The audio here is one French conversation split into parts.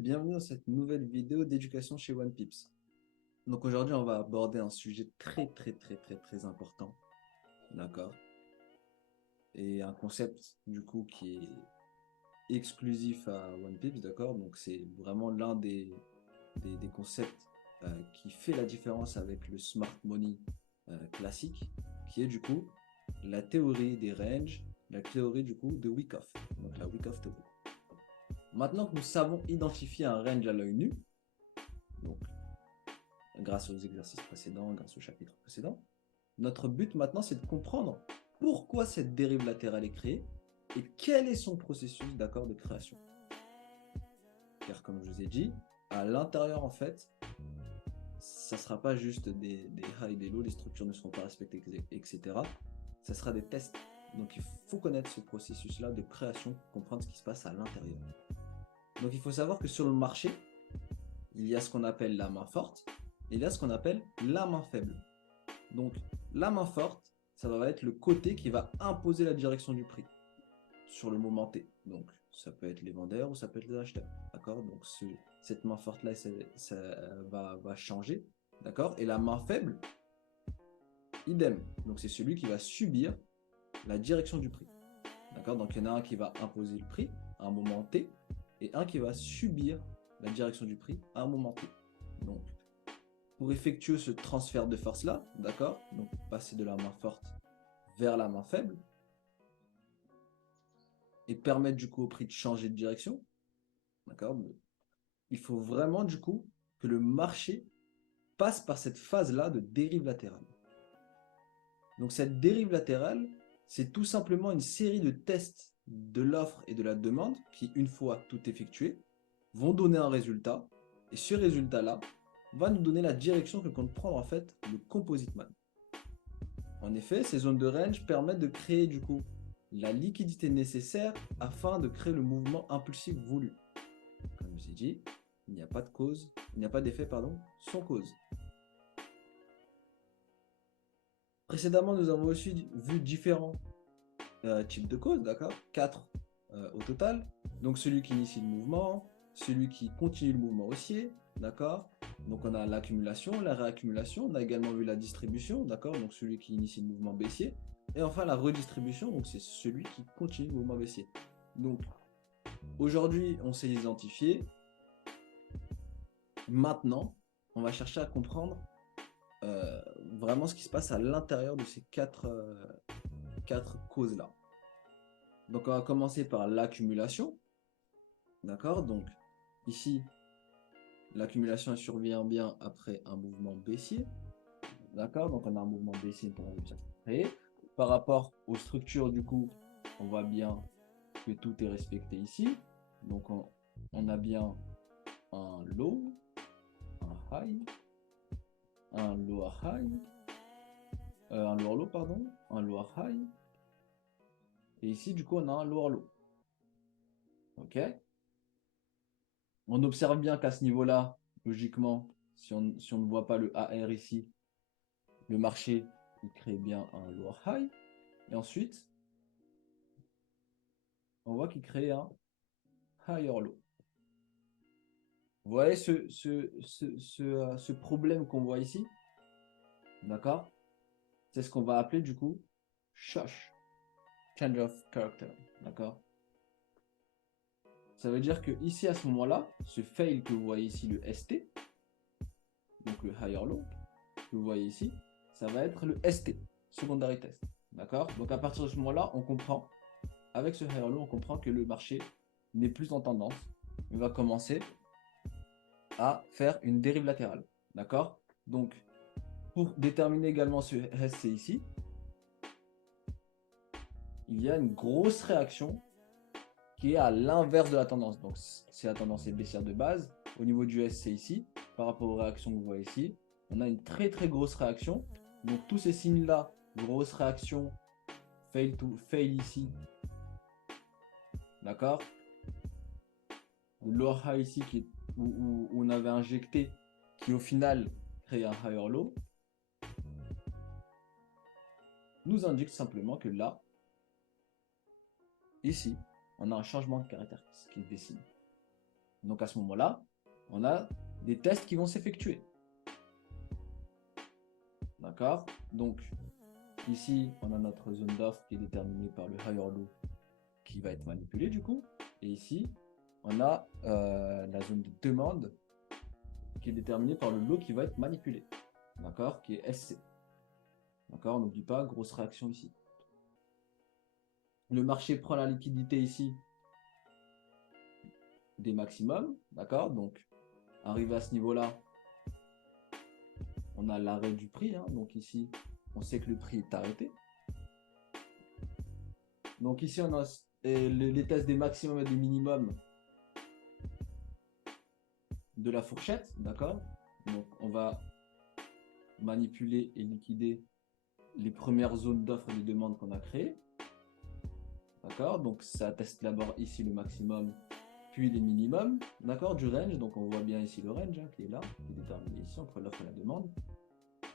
bienvenue dans cette nouvelle vidéo d'éducation chez OnePips. Donc aujourd'hui, on va aborder un sujet très important, d'accord? Et un concept du coup qui est exclusif à OnePips, d'accord? Donc c'est vraiment l'un des concepts qui fait la différence avec le smart money classique, qui est du coup la théorie des ranges, la théorie du coup de Wyckoff, donc la Wyckoff théorie. Maintenant que nous savons identifier un range à l'œil nu, donc grâce aux exercices précédents, grâce au chapitre précédent, notre but maintenant c'est de comprendre pourquoi cette dérive latérale est créée et quel est son processus d'accord de création. Car comme je vous ai dit, à l'intérieur en fait, ça ne sera pas juste des highs, des lows, les structures ne seront pas respectées, etc. Ça sera des tests. Donc il faut connaître ce processus-là de création pour comprendre ce qui se passe à l'intérieur. Donc il faut savoir que sur le marché, il y a ce qu'on appelle la main forte et il y a ce qu'on appelle la main faible. Donc la main forte, ça va être le côté qui va imposer la direction du prix sur le moment T. Donc ça peut être les vendeurs ou ça peut être les acheteurs. D'accord? Donc cette main forte là, ça va changer. D'accord? Et la main faible, idem. Donc c'est celui qui va subir la direction du prix. D'accord? Donc il y en a un qui va imposer le prix à un moment T et un qui va subir la direction du prix à un moment T. Donc pour effectuer ce transfert de force là, d'accord? Donc passer de la main forte vers la main faible et permettre du coup au prix de changer de direction, d'accord? Il faut vraiment du coup que le marché passe par cette phase-là de dérive latérale. Donc cette dérive latérale, c'est tout simplement une série de tests de l'offre et de la demande qui, une fois tout effectué, vont donner un résultat. Et ce résultat-là va nous donner la direction que compte prendre en fait le composite man. En effet, ces zones de range permettent de créer du coup la liquidité nécessaire afin de créer le mouvement impulsif voulu. Comme je vous ai dit, il n'y a pas de cause, il n'y a pas d'effet, pardon, sans cause. Précédemment, nous avons aussi vu différents types de causes, d'accord? 4 au total. Donc celui qui initie le mouvement, celui qui continue le mouvement haussier, d'accord? Donc on a l'accumulation, la réaccumulation, on a également vu la distribution, d'accord? Donc celui qui initie le mouvement baissier. Et enfin la redistribution, donc c'est celui qui continue le mouvement baissier. Donc aujourd'hui, on s'est identifié. Maintenant, on va chercher à comprendre vraiment ce qui se passe à l'intérieur de ces quatre causes-là. Donc on va commencer par l'accumulation. D'accord? Donc ici, l'accumulation survient bien après un mouvement baissier. D'accord? Donc on a un mouvement baissier pour créer. Par rapport aux structures, du coup, on voit bien que tout est respecté ici. Donc on a bien un low, un high, un lower high, un lower low, pardon, un lower high. Et ici, du coup, on a un lower low. OK? On observe bien qu'à ce niveau-là, logiquement, si on ne voit pas le AR ici, le marché, il crée bien un lower high. Et ensuite, on voit qu'il crée un higher low. Vous voyez ce problème qu'on voit ici? D'accord? C'est ce qu'on va appeler du coup SHOCH, Change of Character. D'accord? Ça veut dire que ici, à ce moment-là, ce fail que vous voyez ici, le ST, donc le higher low, que vous voyez ici, ça va être le ST, secondary test. D'accord? Donc à partir de ce moment-là, on comprend, avec ce higher low, on comprend que le marché n'est plus en tendance, mais va commencer à faire une dérive latérale. D'accord? Donc, pour déterminer également ce SC ici, il y a une grosse réaction qui est à l'inverse de la tendance. Donc, si la tendance est baissière de base, au niveau du SC ici, par rapport aux réactions que vous voyez ici, on a une très grosse réaction. Donc, tous ces signes-là, grosse réaction, fail ici, d'accord? Le lower high ici, où on avait injecté, qui au final crée un higher low, nous indique simplement que là, ici, on a un changement de caractère qui se dessine. Donc à ce moment-là, on a des tests qui vont s'effectuer. D'accord? Donc ici, on a notre zone d'offre qui est déterminée par le higher low qui va être manipulé du coup. Et ici, on a la zone de demande qui est déterminée par le low qui va être manipulé. D'accord? Qui est SC. D'accord? N'oublie pas, grosse réaction ici. Le marché prend la liquidité ici des maximums. D'accord? Donc, arrivé à ce niveau-là, on a l'arrêt du prix. Hein. Donc ici, on sait que le prix est arrêté. Donc ici, on a les tests des maximums et des minimums de la fourchette. D'accord? Donc, on va manipuler et liquider les premières zones d'offres et de demande qu'on a créées. D'accord? Donc, ça teste d'abord ici le maximum, puis les minimums, d'accord, du range. Donc, on voit bien ici le range hein, qui est là, qui est déterminé ici entre l'offre et la demande.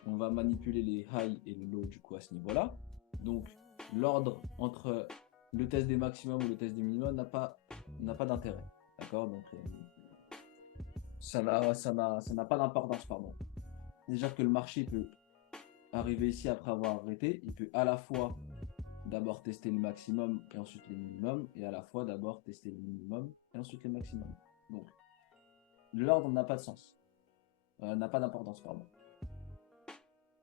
On va manipuler les high et les low du coup à ce niveau-là. Donc, l'ordre entre le test des maximums ou le test des minimums n'a pas d'intérêt. D'accord? Donc, ça n'a pas d'importance, pardon. Déjà que le marché peut arriver ici après avoir arrêté, il peut à la fois d'abord tester le maximum et ensuite les minimums, et à la fois d'abord tester le minimum et ensuite les maximums. Donc, l'ordre n'a pas de sens, n'a pas d'importance, pardon.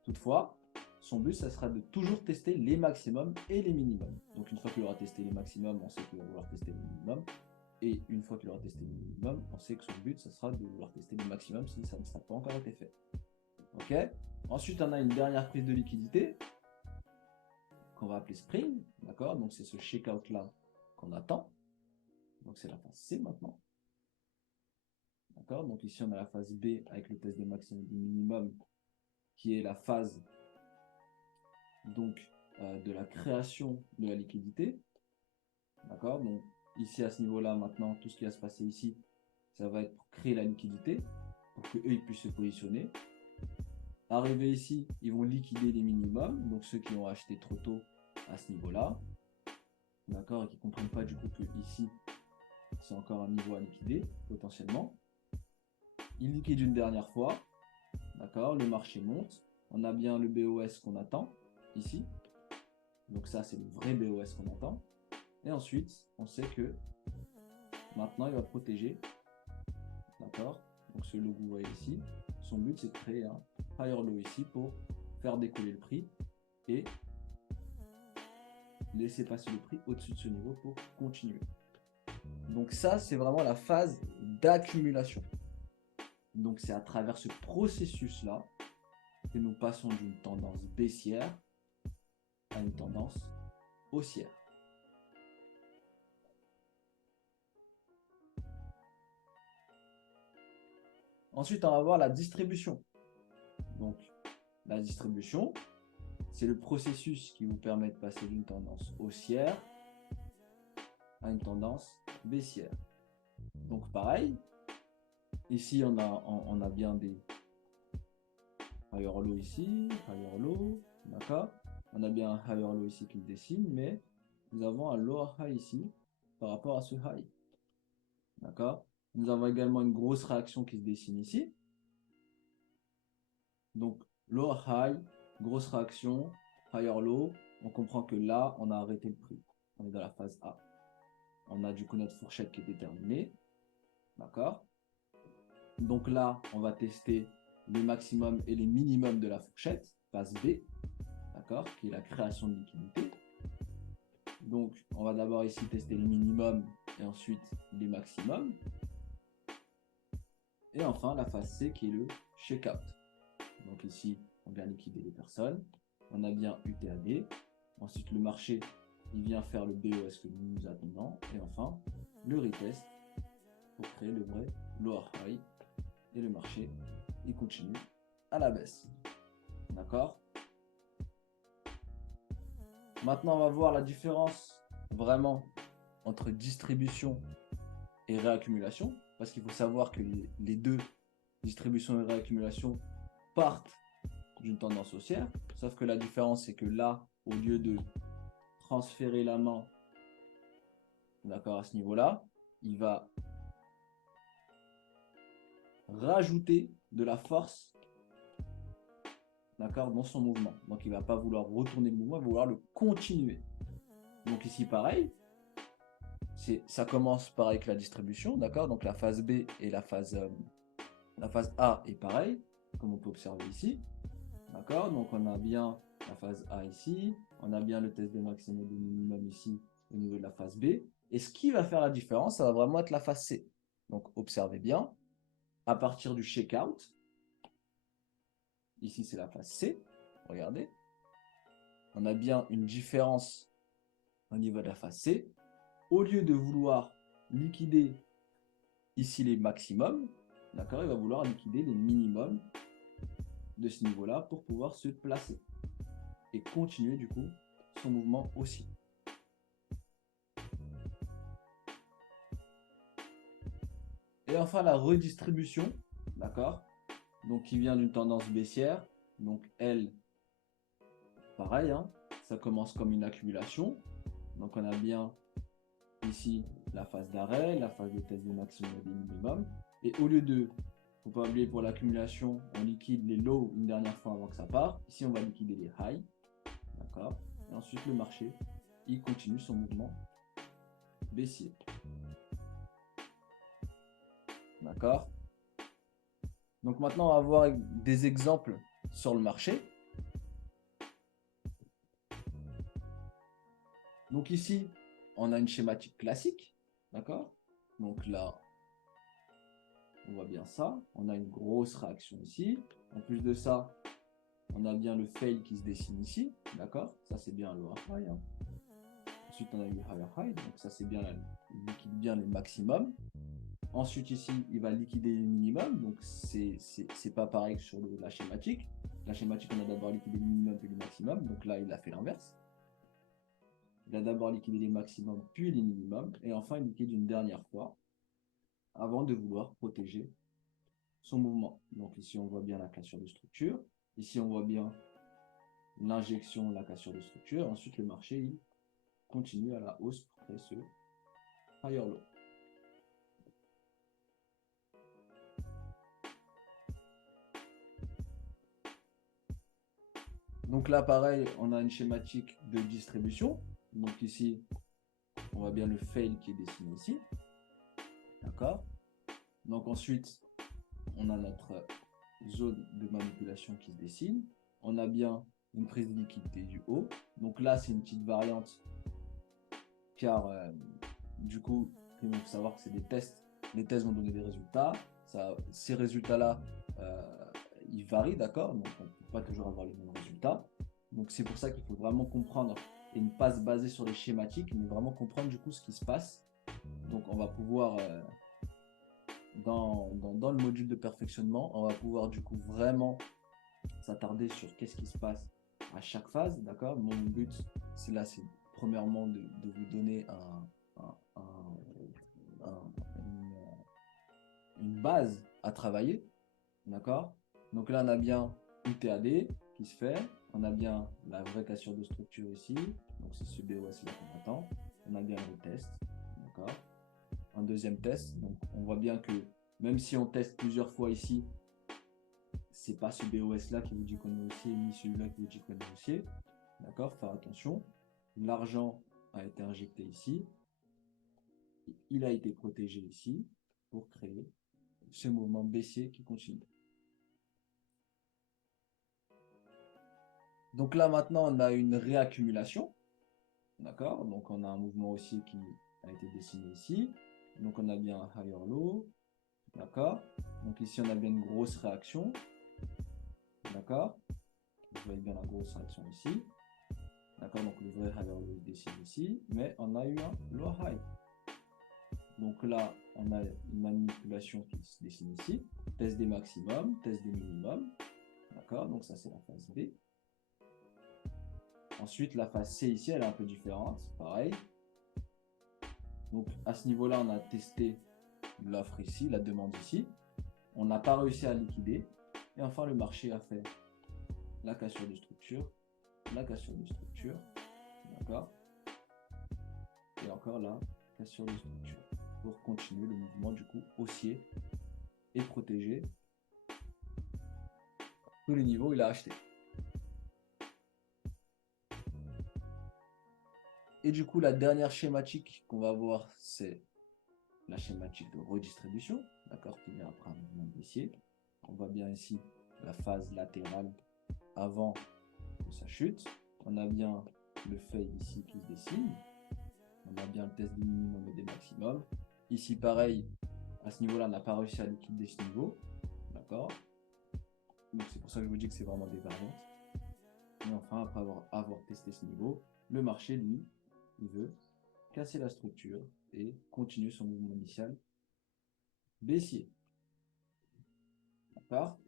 Toutefois, son but, ça sera de toujours tester les maximums et les minimums. Donc, une fois qu'il aura testé les maximums, on sait qu'il va vouloir tester les minimums. Et une fois qu'il aura testé les minimums, on sait que son but, ça sera de vouloir tester les maximums si ça ne sera pas encore été fait. Ok? Ensuite, on a une dernière prise de liquidité qu'on va appeler Spring, d'accord? Donc c'est ce checkout là qu'on attend. Donc c'est la phase C maintenant. D'accord? Donc ici on a la phase B avec le test des maximum et des minimum qui est la phase donc de la création de la liquidité. D'accord? Donc ici à ce niveau-là maintenant tout ce qui va se passer ici, ça va être pour créer la liquidité pour que eux ils puissent se positionner. Arrivé ici, ils vont liquider les minimums, donc ceux qui ont acheté trop tôt à ce niveau-là. D'accord? Et qui ne comprennent pas du coup que ici, c'est encore un niveau à liquider, potentiellement. Il liquide une dernière fois. D'accord? Le marché monte. On a bien le BOS qu'on attend, ici. Donc ça, c'est le vrai BOS qu'on attend. Et ensuite, on sait que maintenant, il va protéger. D'accord? Donc ce logo, vous voyez ici. Son but, c'est de créer un higher low ici pour faire décoller le prix et laisser passer le prix au-dessus de ce niveau pour continuer. Donc ça, c'est vraiment la phase d'accumulation. Donc c'est à travers ce processus-là que nous passons d'une tendance baissière à une tendance haussière. Ensuite, on va voir la distribution. Donc la distribution, c'est le processus qui vous permet de passer d'une tendance haussière à une tendance baissière. Donc pareil, ici on a bien des higher low ici, higher low, d'accord. On a bien un higher low ici qui le dessine, mais nous avons un lower high ici par rapport à ce high. D'accord. Nous avons également une grosse réaction qui se dessine ici. Donc, lower high, grosse réaction, higher low. On comprend que là, on a arrêté le prix. On est dans la phase A. On a du coup notre fourchette qui est déterminée. D'accord. Donc là, on va tester les maximums et les minimums de la fourchette, phase B. D'accord, qui est la création de liquidité. Donc, on va d'abord ici tester les minimums et ensuite les maximums. Et enfin, la phase C qui est le checkout. Donc ici, on vient liquider les personnes. On a bien UTAD. Ensuite, le marché, il vient faire le BOS que nous attendons. Et enfin, le retest pour créer le vrai lower high. Et le marché, il continue à la baisse. D'accord? Maintenant, on va voir la différence vraiment entre distribution et réaccumulation. Parce qu'il faut savoir que les deux, distribution et réaccumulation, partent d'une tendance haussière. Sauf que la différence, c'est que là, au lieu de transférer la main, d'accord, à ce niveau-là, il va rajouter de la force, d'accord, dans son mouvement. Donc, il ne va pas vouloir retourner le mouvement, il va vouloir le continuer. Donc ici, pareil, ça commence pareil que la distribution, d'accord. Donc la phase B et la phase A est pareil, comme on peut observer ici, d'accord. Donc on a bien la phase A ici, on a bien le test des maximum et des minimums ici au niveau de la phase B. Et ce qui va faire la différence, ça va vraiment être la phase C. Donc observez bien, à partir du checkout, ici c'est la phase C, regardez, on a bien une différence au niveau de la phase C. Au lieu de vouloir liquider ici les maximums, d'accord, il va vouloir liquider les minimums de ce niveau-là pour pouvoir se placer et continuer du coup son mouvement aussi. Et enfin la redistribution, d'accord, donc qui vient d'une tendance baissière, donc elle, pareil, hein, ça commence comme une accumulation, donc on a bien ici la phase d'arrêt, la phase de test des maximums et des minimums, et au lieu de, faut pas oublier pour l'accumulation, on liquide les lows une dernière fois avant que ça parte, ici on va liquider les highs, d'accord, et ensuite le marché, il continue son mouvement baissier. D'accord. Donc maintenant, on va voir des exemples sur le marché. Donc ici, on a une schématique classique. D'accord. Donc là, on voit bien ça. On a une grosse réaction ici. En plus de ça, on a bien le fail qui se dessine ici. D'accord. Ça, c'est bien le high. Hein. Ensuite, on a eu higher high. Donc ça, c'est bien, il liquide bien les maximums. Ensuite, ici, il va liquider les minimums. Donc, c'est pas pareil que sur la schématique. La schématique, on a d'abord liquidé le minimum puis le maximum. Donc là, il a fait l'inverse. Il a d'abord liquidé les maximums puis les minimums. Et enfin, il liquide une dernière fois avant de vouloir protéger son mouvement. Donc ici, on voit bien la cassure de structure. Ici, on voit bien l'injection, la cassure de structure. Ensuite, le marché, il continue à la hausse pour créer ce higher low. Donc là, pareil, on a une schématique de distribution. Donc ici, on voit bien le fail qui est dessiné ici. D'accord. Donc ensuite, on a notre zone de manipulation qui se dessine. On a bien une prise de liquidité du haut. Donc là, c'est une petite variante, car du coup, il faut savoir que c'est des tests. Les tests vont donner des résultats. Ces résultats-là, ils varient, d'accord. Donc on ne peut pas toujours avoir les mêmes résultats. Donc c'est pour ça qu'il faut vraiment comprendre et ne pas se baser sur les schématiques, mais vraiment comprendre du coup ce qui se passe. Donc on va pouvoir, dans le module de perfectionnement, on va pouvoir du coup vraiment s'attarder sur qu'est-ce qui se passe à chaque phase, d'accord. Mon but, c'est premièrement de vous donner une base à travailler, d'accord. Donc là, on a bien UTAD qui se fait, on a bien la vraie cassure de structure ici, donc c'est ce BOS là qu'on attend, on a bien le test, d'accord. Un deuxième test, donc on voit bien que même si on teste plusieurs fois ici, c'est pas ce BOS là qui vous dit qu'on est haussier, ni celui-là qui vous dit qu'on est haussier. D'accord, faire attention. L'argent a été injecté ici. Il a été protégé ici pour créer ce mouvement baissier qui continue. Donc là maintenant on a une réaccumulation. D'accord, donc on a un mouvement haussier qui a été dessiné ici. Donc on a bien un higher low. D'accord, donc ici on a bien une grosse réaction. D'accord, vous voyez bien la grosse réaction ici. D'accord, donc le vrai higher low se dessine ici, mais on a eu un low high. Donc là, on a une manipulation qui se dessine ici. Test des maximums, test des minimums. D'accord, donc ça c'est la phase B. Ensuite, la phase C ici, elle est un peu différente. Pareil. Donc à ce niveau-là, on a testé l'offre ici, la demande ici. On n'a pas réussi à liquider. Et enfin, le marché a fait la cassure de structure, la cassure de structure. D'accord. Et encore la cassure de structure pour continuer le mouvement du coup haussier et protéger tous les niveaux il a acheté. Et du coup, la dernière schématique qu'on va voir, c'est la schématique de redistribution, d'accord, qui vient après un mouvement baissier. On voit bien ici la phase latérale avant de sa chute. On a bien le fade ici qui se dessine. On a bien le test des minimums et des maximums. Ici, pareil, à ce niveau-là, on n'a pas réussi à liquider ce niveau. D'accord. Donc c'est pour ça que je vous dis que c'est vraiment des variantes. Et enfin, après avoir testé ce niveau, le marché, lui, il veut casser la structure et continuer son mouvement initial baissier. D'accord.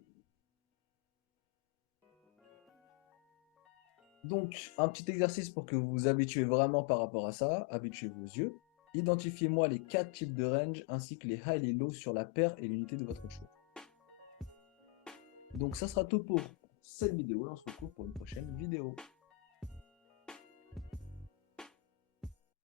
Donc, un petit exercice pour que vous vous habituez vraiment par rapport à ça. Habituez vos yeux. Identifiez-moi les 4 types de range ainsi que les high et les low sur la paire et l'unité de votre choix. Donc, ça sera tout pour cette vidéo. On se retrouve pour une prochaine vidéo.